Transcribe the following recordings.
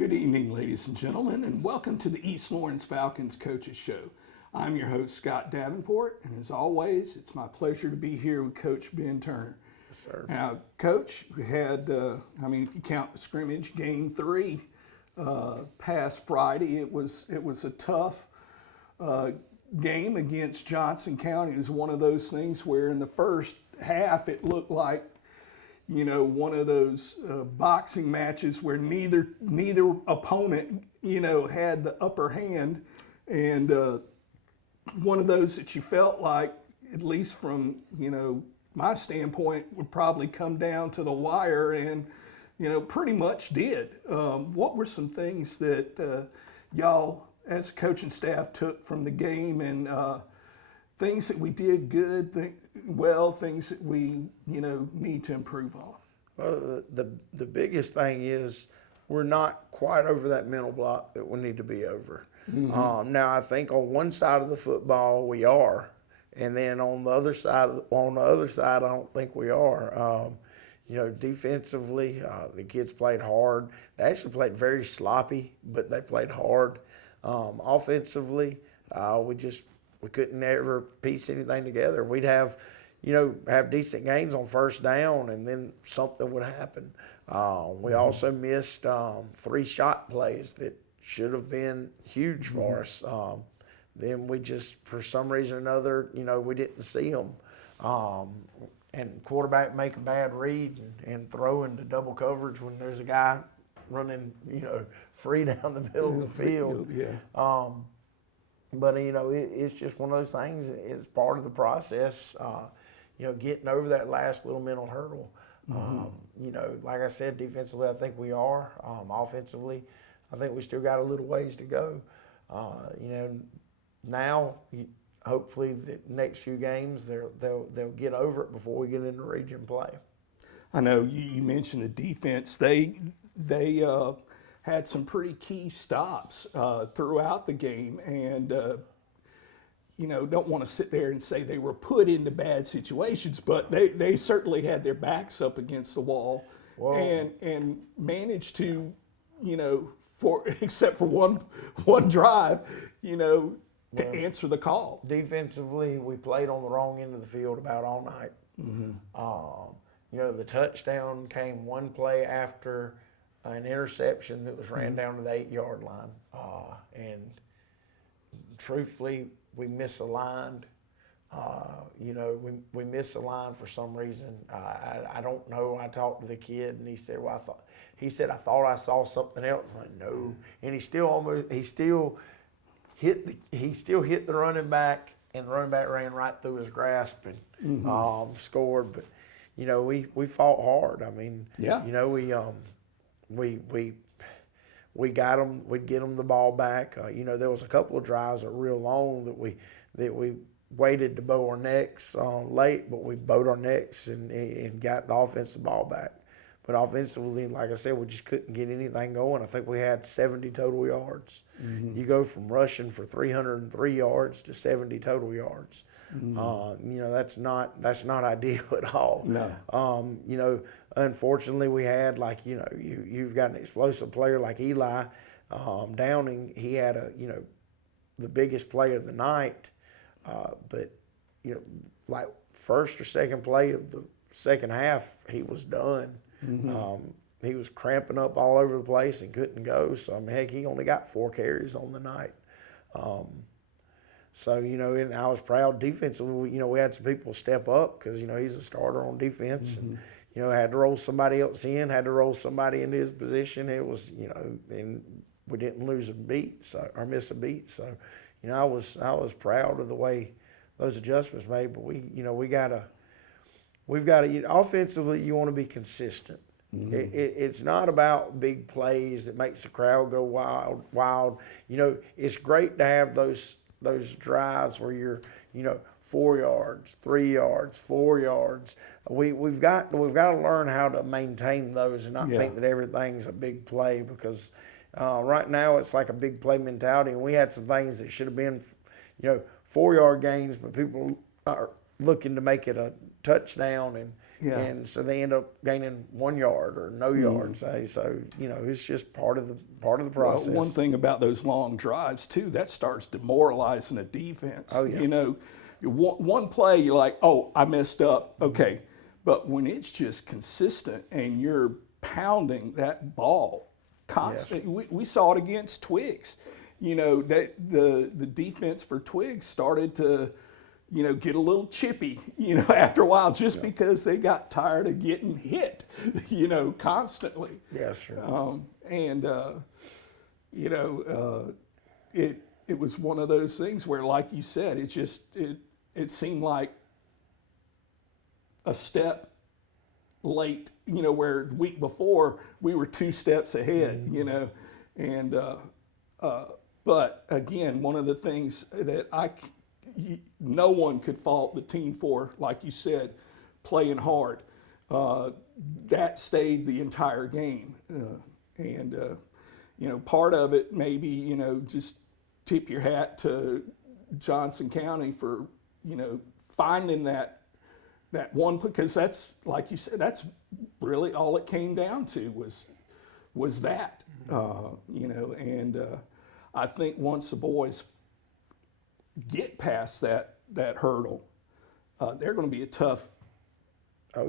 Good evening, ladies and gentlemen, and welcome to the East Lawrence Falcons Coaches Show. I'm your host, Scott Davenport, and as always, it's my pleasure to be here with Coach Ben Turner. Yes, sir. Now, Coach, we had, if you count the scrimmage, Game 3 past Friday, it was a tough game against Johnson County. It was one of those things where in the first half it looked like one of those boxing matches where neither opponent, had the upper hand, and one of those that you felt like, at least from, my standpoint, would probably come down to the wire, and, pretty much did. What were some things that y'all, as a coaching staff, took from the game, and things that we did good, things that we, need to improve on? Well, the biggest thing is we're not quite over that mental block that we need to be over. Mm-hmm. Now, I think on one side of the football we are, and then on the other side, I don't think we are. Defensively, the kids played hard. They actually played very sloppy, but they played hard. Offensively, we couldn't ever piece anything together. We'd have decent gains on first down, and then something would happen. We also missed 3 shot plays that should have been huge for us. Then we just, for some reason or another, we didn't see them. And quarterback make a bad read and throw into double coverage when there's a guy running, free down the middle of the field. Yeah. But, it's just one of those things. It's part of the process, getting over that last little mental hurdle. Like I said, defensively, I think we are. Offensively, I think we still got a little ways to go. Now, hopefully, the next few games, they'll get over it before we get into region play. I know you mentioned the defense. They had some pretty key stops throughout the game, and don't want to sit there and say they were put into bad situations, but they certainly had their backs up against the wall. Whoa. and managed to, except for one drive, to answer the call. Defensively, we played on the wrong end of the field about all night. Mm-hmm. The touchdown came one play after an interception that was ran down to the 8-yard line. And truthfully, we misaligned. We misaligned for some reason. I don't know. I talked to the kid, and he said, I thought I saw something else. I'm like, no. And he still hit the running back, and the running back ran right through his grasp and scored. But we fought hard. I mean, yeah. We got them. We'd get them the ball back. There was a couple of drives that were real long that we waited to bow our necks late, but we bowed our necks and got the offensive ball back. But offensively, like I said, we just couldn't get anything going. I think we had 70 total yards. Mm-hmm. You go from rushing for 303 yards to 70 total yards. Mm-hmm. That's not ideal at all. No. Unfortunately, we had you've got an explosive player like Eli Downing. He had the biggest play of the night, but like first or second play of the second half, he was done. Mm-hmm. He was cramping up all over the place and couldn't go. So heck, he only got 4 carries on the night. And I was proud defensively. We had some people step up because he's a starter on defense, and had to roll somebody else in, had to roll somebody into his position. It was and we didn't lose a beat, or miss a beat. So I was proud of the way those adjustments made. But we've got to offensively. You want to be consistent. Mm-hmm. It's not about big plays that makes the crowd go wild. It's great to have those drives where you're 4 yards, 3 yards, 4 yards. We've got to learn how to maintain those and not think that everything's a big play, because right now it's like a big play mentality, and we had some things that should have been 4-yard gains, but people are looking to make it a touchdown, Yeah. And so they end up gaining 1 yard or no yards. So it's just part of the process. Well, one thing about those long drives too, that starts demoralizing a defense. Oh, yeah. You know, one play you're like, oh, I messed up. Okay, but when it's just consistent and you're pounding that ball constantly, we saw it against Twigs. You know, that the defense for Twigs started to, you know, get a little chippy, you know, after a while, just because they got tired of getting hit, you know, constantly. Yes, sir. You know, it was one of those things where, like you said, it seemed like a step late, you know, where the week before we were 2 steps ahead, you know, and but again, one of the things that no one could fault the team for, like you said, playing hard. That stayed the entire game, and you know, part of it maybe, you know, just tip your hat to Johnson County for, you know, finding that one, because that's, like you said, that's really all it came down to was that, you know, and I think once the boys get past that hurdle, they're going to be a tough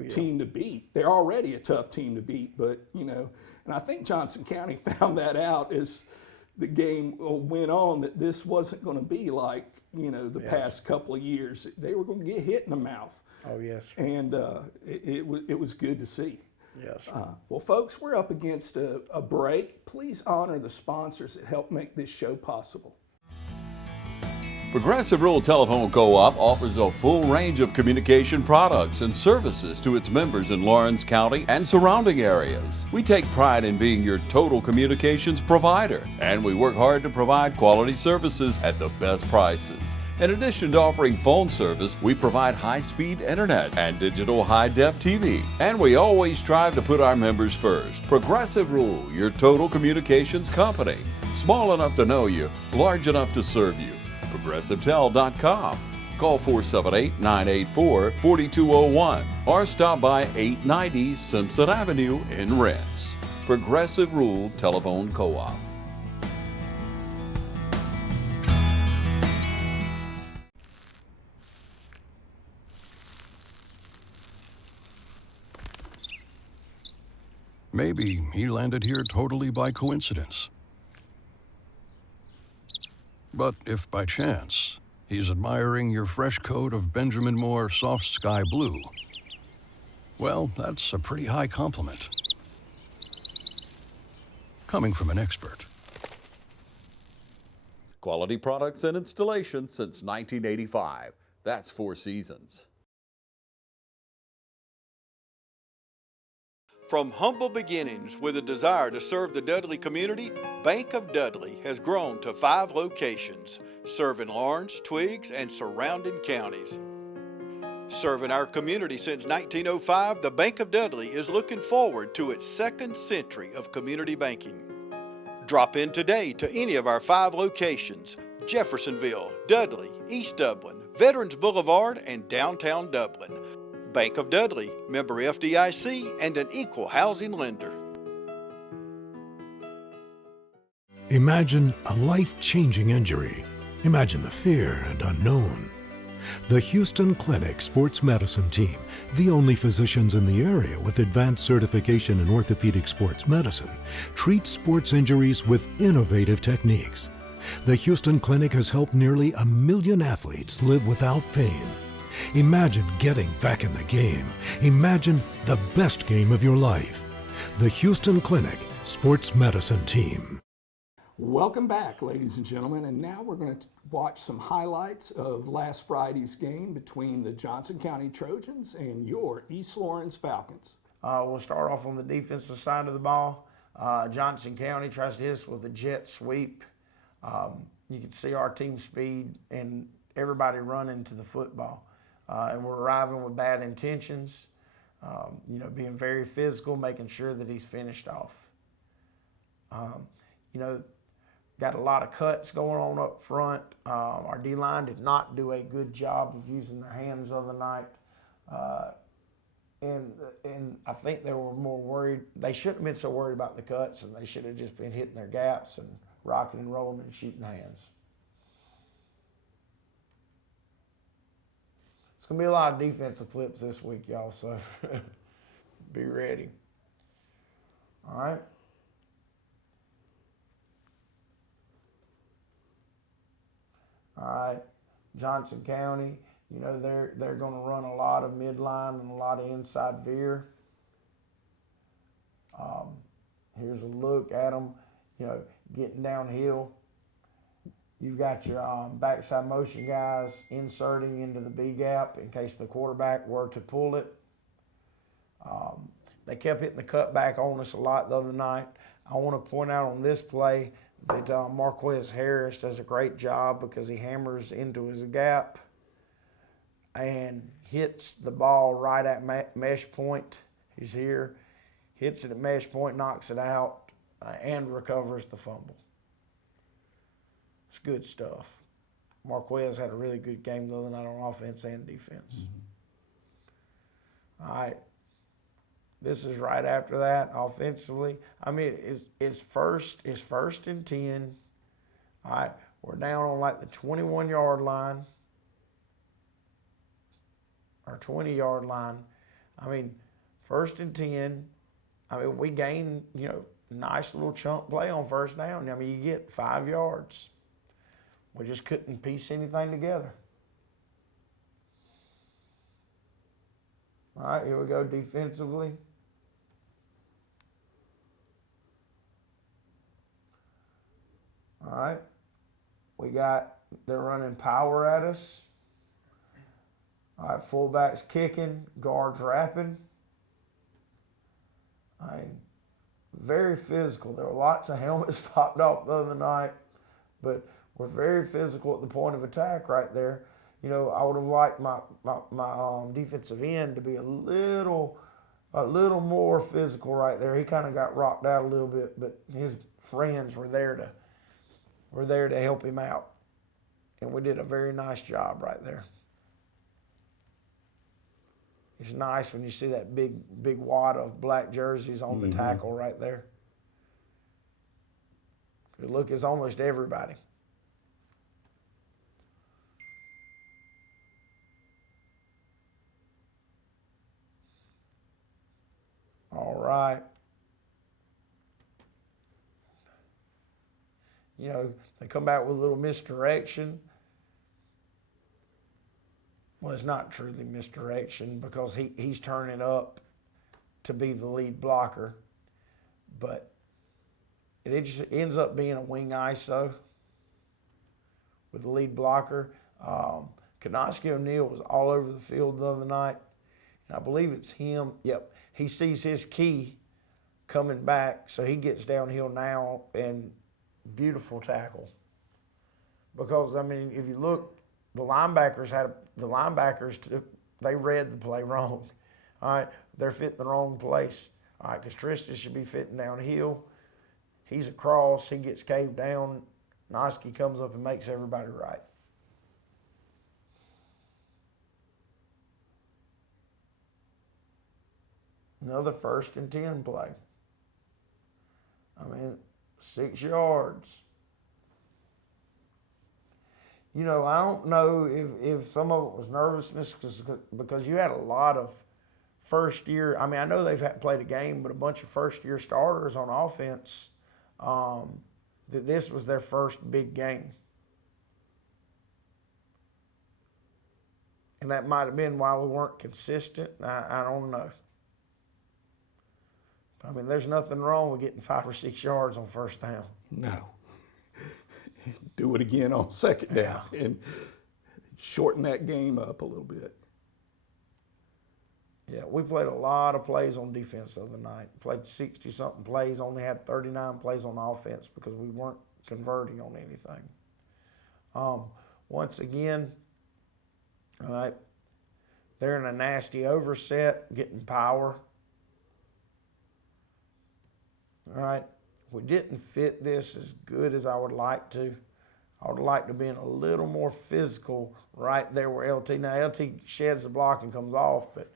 team to beat. They're already a tough team to beat, but, you know, and I think Johnson County found that out as the game went on, that this wasn't going to be like, you know, the past couple of years. They were going to get hit in the mouth. Oh, yes. And it was good to see. Yes. Well, folks, we're up against a break. Please honor the sponsors that help make this show possible. Progressive Rural Telephone Co-op offers a full range of communication products and services to its members in Lawrence County and surrounding areas. We take pride in being your total communications provider, and we work hard to provide quality services at the best prices. In addition to offering phone service, we provide high-speed internet and digital high-def TV. And we always strive to put our members first. Progressive Rural, your total communications company. Small enough to know you, large enough to serve you. ProgressiveTel.com. Call 478-984-4201 or stop by 890 Simpson Avenue in Rents. Progressive Rural Telephone Co-op. Maybe he landed here totally by coincidence. But if by chance he's admiring your fresh coat of Benjamin Moore soft sky blue, well, that's a pretty high compliment. Coming from an expert. Quality products and installations since 1985. That's 4 Seasons. From humble beginnings with a desire to serve the Dudley community, Bank of Dudley has grown to 5 locations, serving Lawrence, Twiggs, and surrounding counties. Serving our community since 1905, the Bank of Dudley is looking forward to its 2nd century of community banking. Drop in today to any of our 5 locations: Jeffersonville, Dudley, East Dublin, Veterans Boulevard, and downtown Dublin. Bank of Dudley, member FDIC, and an equal housing lender. Imagine a life-changing injury. Imagine the fear and unknown. The Houston Clinic Sports Medicine Team, the only physicians in the area with advanced certification in orthopedic sports medicine, treats sports injuries with innovative techniques. The Houston Clinic has helped nearly 1 million athletes live without pain. Imagine getting back in the game. Imagine the best game of your life. The Houston Clinic Sports Medicine Team. Welcome back, ladies and gentlemen, and now we're going to watch some highlights of last Friday's game between the Johnson County Trojans and your East Lawrence Falcons. We'll start off on the defensive side of the ball. Johnson County tries to hit us with a jet sweep. You can see our team speed and everybody running to the football. And we're arriving with bad intentions, being very physical, making sure that he's finished off. Got a lot of cuts going on up front. Our D-line did not do a good job of using their hands the other night. and I think they were more worried. They shouldn't have been so worried about the cuts, and they should have just been hitting their gaps and rocking and rolling and shooting hands. It's going to be a lot of defensive flips this week, y'all, so be ready. All right. All right. Johnson County, you know, they're going to run a lot of midline and a lot of inside veer. Here's a look at them, you know, getting downhill. You've got your backside motion guys inserting into the B gap in case the quarterback were to pull it. They kept hitting the cutback on us a lot the other night. I want to point out on this play that Marquez Harris does a great job because he hammers into his gap and hits the ball right at mesh point. He's here, hits it at mesh point, knocks it out, and recovers the fumble. It's good stuff. Marquez had a really good game the other night on offense and defense. All right. This is right after that offensively. I mean, it's first and 10. All right. We're down on like the 21-yard line or 20-yard line. I mean, first and 10. I mean, we gain, you know, nice little chunk play on first down. I mean, you get 5 yards. We just couldn't piece anything together. All right, here we go defensively. All right, they're running power at us. All right, fullbacks kicking, guards rapping. I mean, very physical. There were lots of helmets popped off the other night, but we're very physical at the point of attack right there. You know, I would have liked my defensive end to be a little more physical right there. He kind of got rocked out a little bit, but his friends were there to help him out, and we did a very nice job right there. It's nice when you see that big wad of black jerseys on the tackle right there. Look, it's almost everybody. All right. You know, they come back with a little misdirection. Well, it's not truly misdirection because he's turning up to be the lead blocker. But it just ends up being a wing ISO with the lead blocker. Kanoski O'Neal was all over the field the other night. And I believe it's him. Yep. He sees his key coming back, so he gets downhill now, and beautiful tackle. Because, I mean, if you look, the linebackers they read the play wrong. All right, they're fitting the wrong place. All right, because Tristan should be fitting downhill. He's across, he gets caved down. Noski comes up and makes everybody right. Another 1st and 10 play. I mean, 6 yards. You know, I don't know if some of it was nervousness because you had a lot of first year. I mean, I know they've played a game, but a bunch of first year starters on offense. That this was their first big game. And that might have been why we weren't consistent. I don't know. I mean, there's nothing wrong with getting 5 or 6 yards on first down. No. Do it again on second down and shorten that game up a little bit. Yeah, we played a lot of plays on defense the other night. Played 60-something plays, only had 39 plays on offense because we weren't converting on anything. Once again, all right, they're in a nasty overset, getting power. All right, we didn't fit this as good as I would like to. I would like to be a little more physical right there where LT. Now, LT sheds the block and comes off, but,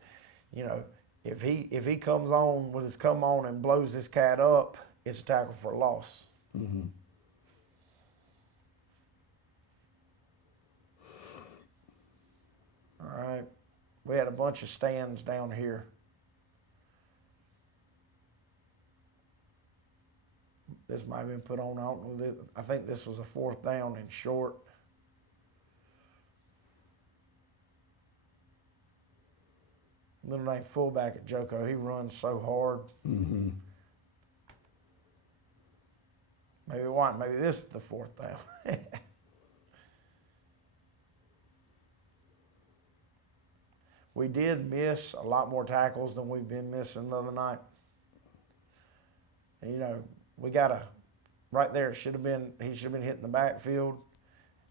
you know, if he comes on with his come on and blows this cat up, it's a tackle for a loss. Mm-hmm. All right. We had a bunch of stands down here. This might have been put on. I don't know. I think this was a 4th down and short. Little name fullback at Joko. He runs so hard. Mm-hmm. Maybe one. Maybe this is the 4th down. We did miss a lot more tackles than we've been missing the other night. And, you know, we got a right there. It should have been. He should have been hitting the backfield.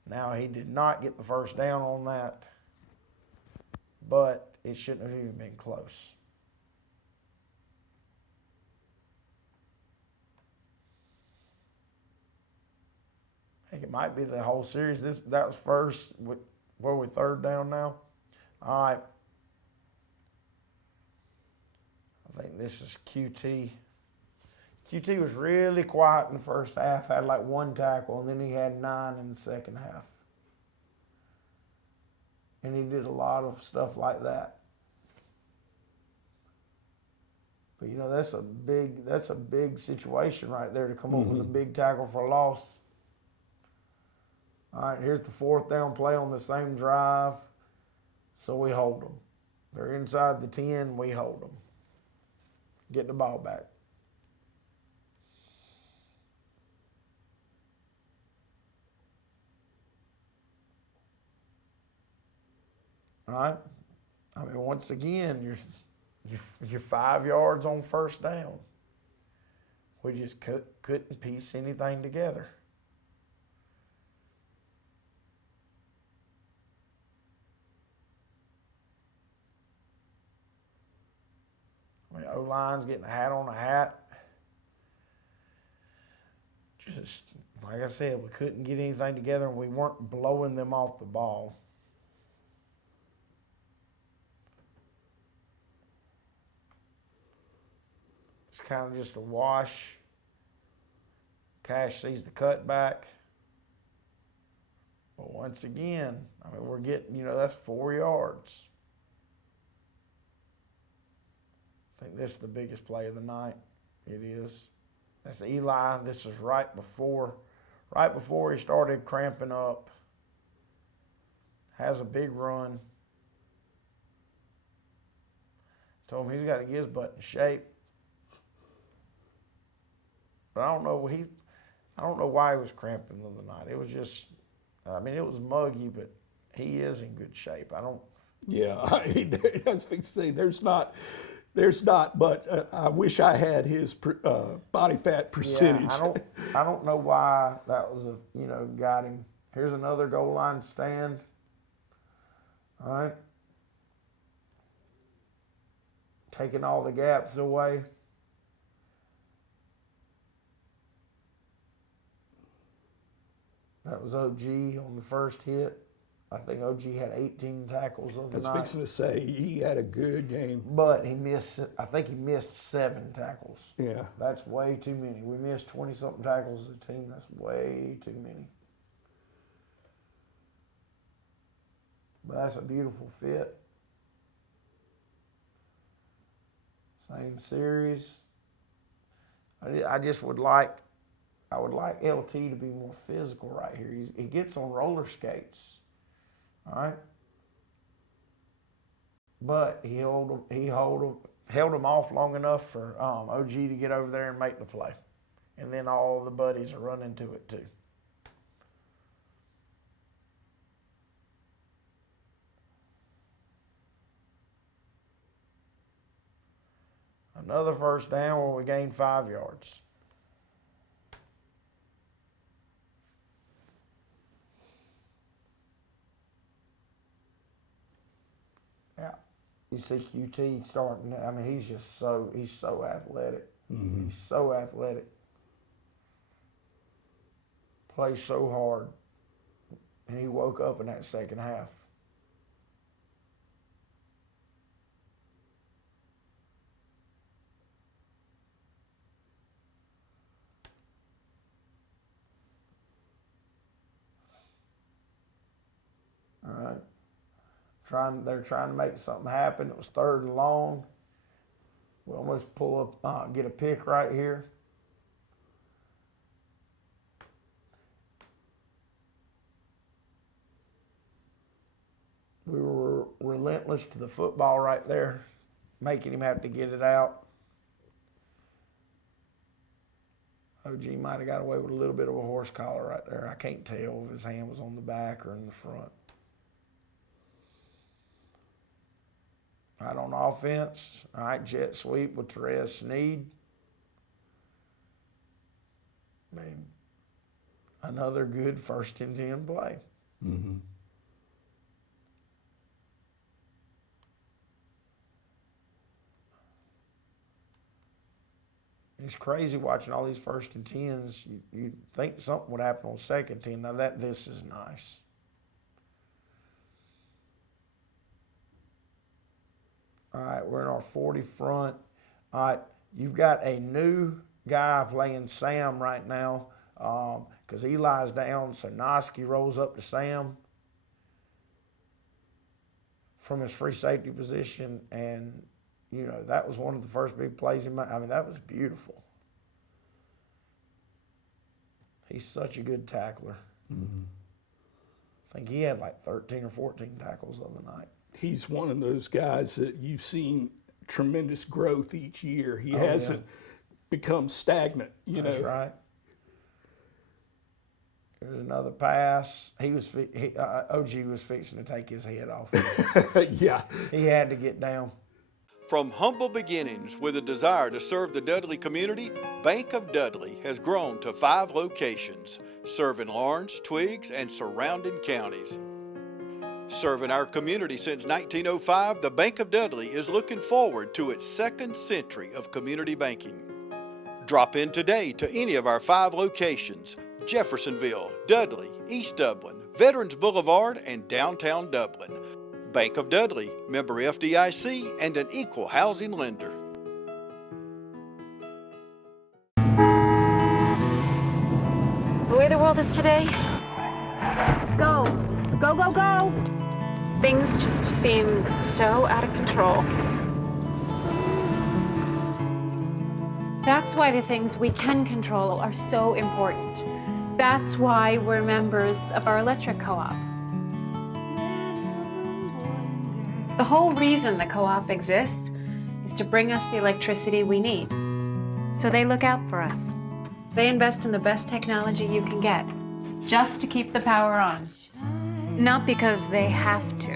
Now he did not get the first down on that, but it shouldn't have even been close. I think it might be the whole series. That was first. Where we 3rd down now? All right. I think this is QT. QT was really quiet in the first half, had like 1 tackle, and then he had 9 in the second half. And he did a lot of stuff like that. But you know, that's a big situation right there to come up with a big tackle for a loss. All right, here's the 4th down play on the same drive. So we hold them. They're inside the 10, we hold them. Get the ball back. All right. I mean, once again, you're 5 yards on 1st down. We just couldn't piece anything together. I mean, O-line's getting a hat on a hat. Just, like I said, we couldn't get anything together, and we weren't blowing them off the ball. It's kind of just a wash. Cash sees the cutback. But once again, I mean, we're getting, you know, that's 4 yards. I think this is the biggest play of the night. It is. That's Eli. This is right before he started cramping up. Has a big run. Told him he's got to get his butt in shape. But I don't know why he was cramping the other night. It was just, I mean, it was muggy, but he is in good shape. Yeah, I was fixing to say there's not, but I wish I had his body fat percentage. Yeah, I don't know why that was got him. Here's another goal line stand. All right. Taking all the gaps away. That was OG on the first hit. I think OG had 18 tackles on the night. I was fixing to say he had a good game. But I think he missed 7 tackles. Yeah. That's way too many. We missed 20-something tackles as a team. That's way too many. But that's a beautiful fit. Same series. I would like LT to be more physical right here. He gets on roller skates, all right? But he held him off long enough for OG to get over there and make the play. And then all the buddies are running to it too. Another first down where we gained 5 yards. Yeah, you see QT starting. I mean, he's so athletic. Mm-hmm. He's so athletic. Plays so hard, and he woke up in that second half. They're trying to make something happen. It was 3rd and long. We almost pull up, get a pick right here. We were relentless to the football right there, making him have to get it out. OG might have got away with a little bit of a horse collar right there. I can't tell if his hand was on the back or in the front. All right, on offense, all right, jet sweep with Therese Sneed. I mean, another good 1st and 10 play. Mm-hmm. It's crazy watching all these 1st and 10s. You think something would happen on 2nd and 10. Now this is nice. All right, we're in our 40 front. All right, you've got a new guy playing Sam right now because Eli's down, so Noski rolls up to Sam from his free safety position, and you know, that was one of the first big plays in I mean, that was beautiful. He's such a good tackler. Mm-hmm. I think he had like 13 or 14 tackles the other night. He's one of those guys that you've seen tremendous growth each year. He hasn't become stagnant, you know. That's right. There's another pass. OG was fixing to take his head off. Yeah. He had to get down. From humble beginnings with a desire to serve the Dudley community, Bank of Dudley has grown to 5 locations, serving Lawrence, Twiggs, and surrounding counties. Serving our community since 1905, the Bank of Dudley is looking forward to its 2nd century of community banking. Drop in today to any of our 5 locations: Jeffersonville, Dudley, East Dublin, Veterans Boulevard, and downtown Dublin. Bank of Dudley, member FDIC, and an equal housing lender. The way the world is today, Go, go, go, go. things just seem so out of control. That's why the things we can control are so important. That's why we're members of our electric co-op. The whole reason the co-op exists is to bring us the electricity we need. So they look out for us. They invest in the best technology you can get, just to keep the power on. Not because they have to.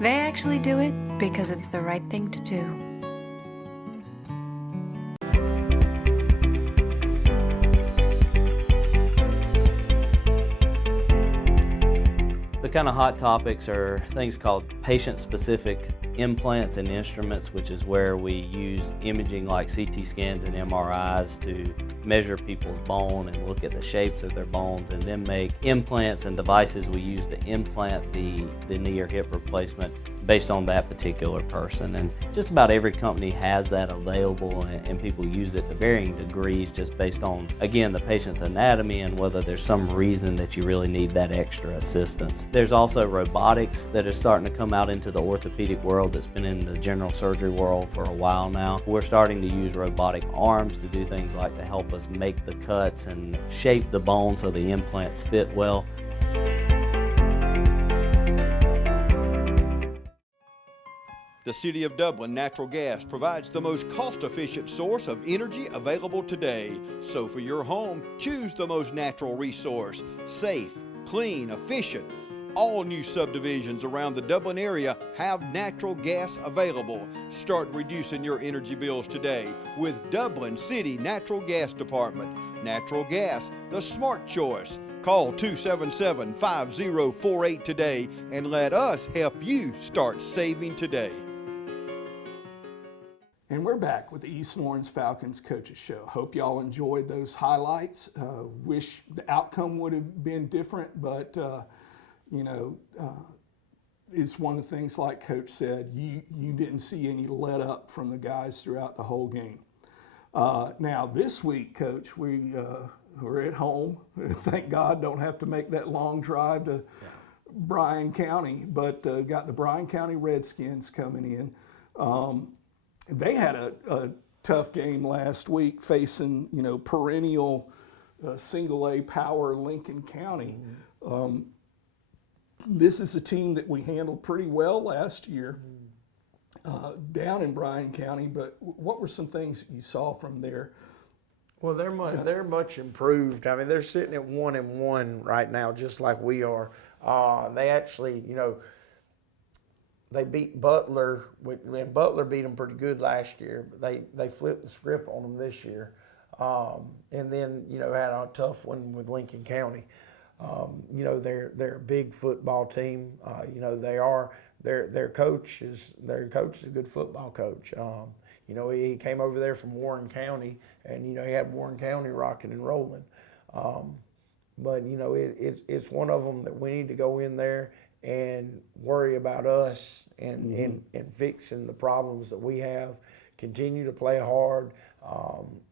They actually do it because it's the right thing to do. The kind of hot topics are things called patient-specific implants and instruments, which is where we use imaging like CT scans and MRIs to measure people's bone and look at the shapes of their bones, and then make implants and devices we use to implant the knee or hip replacement based on that particular person. And just about every company has that available, and people use it to varying degrees just based on, again, the patient's anatomy and whether there's some reason that you really need that extra assistance. There's also robotics that is starting to come out into the orthopedic world that's been in the general surgery world for a while now. We're starting to use robotic arms to do things like to help us make the cuts and shape the bone so the implants fit well. The City of Dublin Natural Gas provides the most cost-efficient source of energy available today. So for your home, choose the most natural resource. Safe, clean, efficient. All new subdivisions around the Dublin area have natural gas available. Start reducing your energy bills today with Dublin City Natural Gas Department. Natural gas, the smart choice. Call 277-5048 today and let us help you start saving today. And we're back with the East Lawrence Falcons Coaches Show. Hope y'all enjoyed those highlights. Wish the outcome would have been different, but it's one of the things, like Coach said, you didn't see any let up from the guys throughout the whole game. Now this week, Coach, we're at home. Thank God, don't have to make that long drive to Bryan County, but got the Bryan County Redskins coming in. They had a tough game last week facing, perennial single A power Lincoln County. This is a team that we handled pretty well last year down in Bryan County, but what were some things you saw from there? Well, they're much improved. I mean, they're sitting at 1-1 right now, just like we are. They actually, they beat Butler, and Butler beat them pretty good last year. But they flipped the script on them this year, and then had a tough one with Lincoln County. They're a big football team. They are. Their coach is a good football coach. He came over there from Warren County, and he had Warren County rocking and rolling. But it's one of them that we need to go in there and worry about us and fixing the problems that we have. Continue to play hard,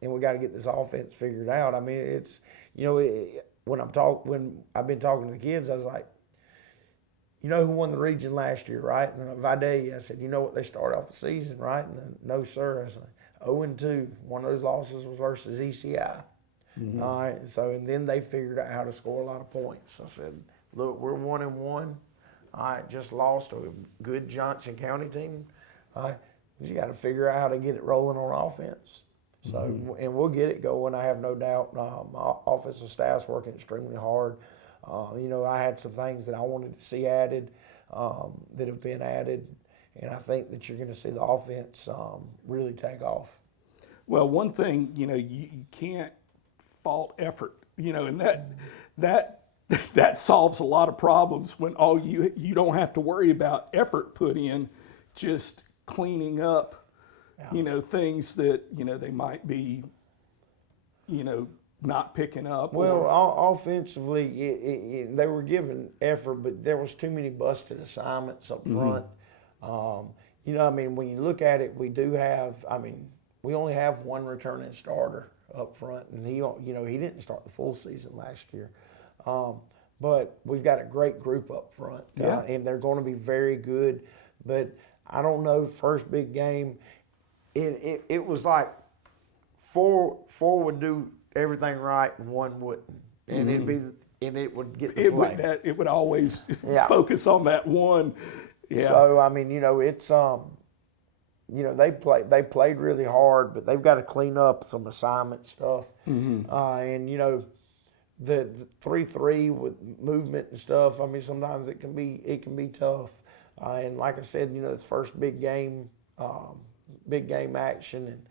and we got to get this offense figured out. I mean, it's when I've been talking to the kids, I was like, who won the region last year, right? And Vidalia, I said, what they started off the season, right? And then, no, sir. I was like, 0-2. One of those losses was versus ECI. All right. So, and then they figured out how to score a lot of points. I said, look, we're 1-1. All right, just lost to a good Johnson County team. All right, we just got to figure out how to get it rolling on offense. So, and we'll get it going. I have no doubt. My offensive staff's working extremely hard. I had some things that I wanted to see added that have been added, and I think that you're going to see the offense really take off. Well, one thing, you can't fault effort, and that solves a lot of problems when you don't have to worry about effort put in, just cleaning up, things that, they might be, not picking up. Well, offensively, they were giving effort, but there was too many busted assignments up front. When you look at it, we do have. We only have one returning starter up front, and he didn't start the full season last year. But we've got a great group up front, and they're going to be very good. But I don't know. First big game, it was like four would do everything right and one wouldn't, and it would get the play. It would always focus on that one. Yeah. So it's they played really hard, but they've got to clean up some assignment stuff, and the 3-3 with movement and stuff. Sometimes it can be tough, and like I said, it's first big game action, and.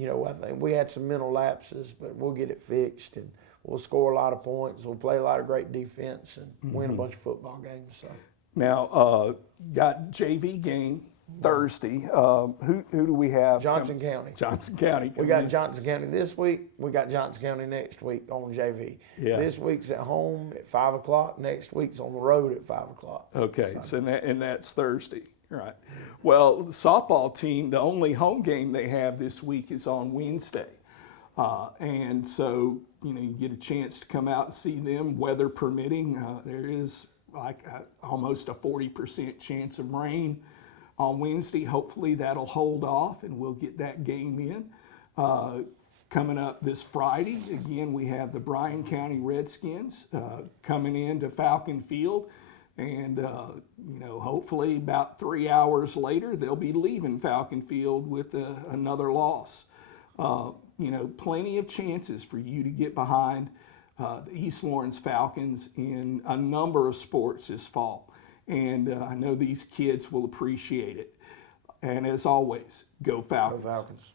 I think we had some mental lapses, but we'll get it fixed, and we'll score a lot of points. We'll play a lot of great defense and win a bunch of football games. So. Now, got JV game Thursday. Who do we have? Johnson County. Johnson County. We got Johnson County this week. We got Johnson County next week on JV. Yeah. This week's at home at 5 o'clock. Next week's on the road at 5 o'clock. Okay, so that's Thursday. Right. Well, the softball team, the only home game they have this week is on Wednesday. And so, you get a chance to come out and see them, weather permitting. There is almost a 40% chance of rain on Wednesday. Hopefully that'll hold off and we'll get that game in. Coming up this Friday, again, we have the Bryan County Redskins coming into Falcon Field. And, hopefully about 3 hours later, they'll be leaving Falcon Field with another loss. Plenty of chances for you to get behind the East Lawrence Falcons in a number of sports this fall. And I know these kids will appreciate it. And as always, go Falcons. Go Falcons.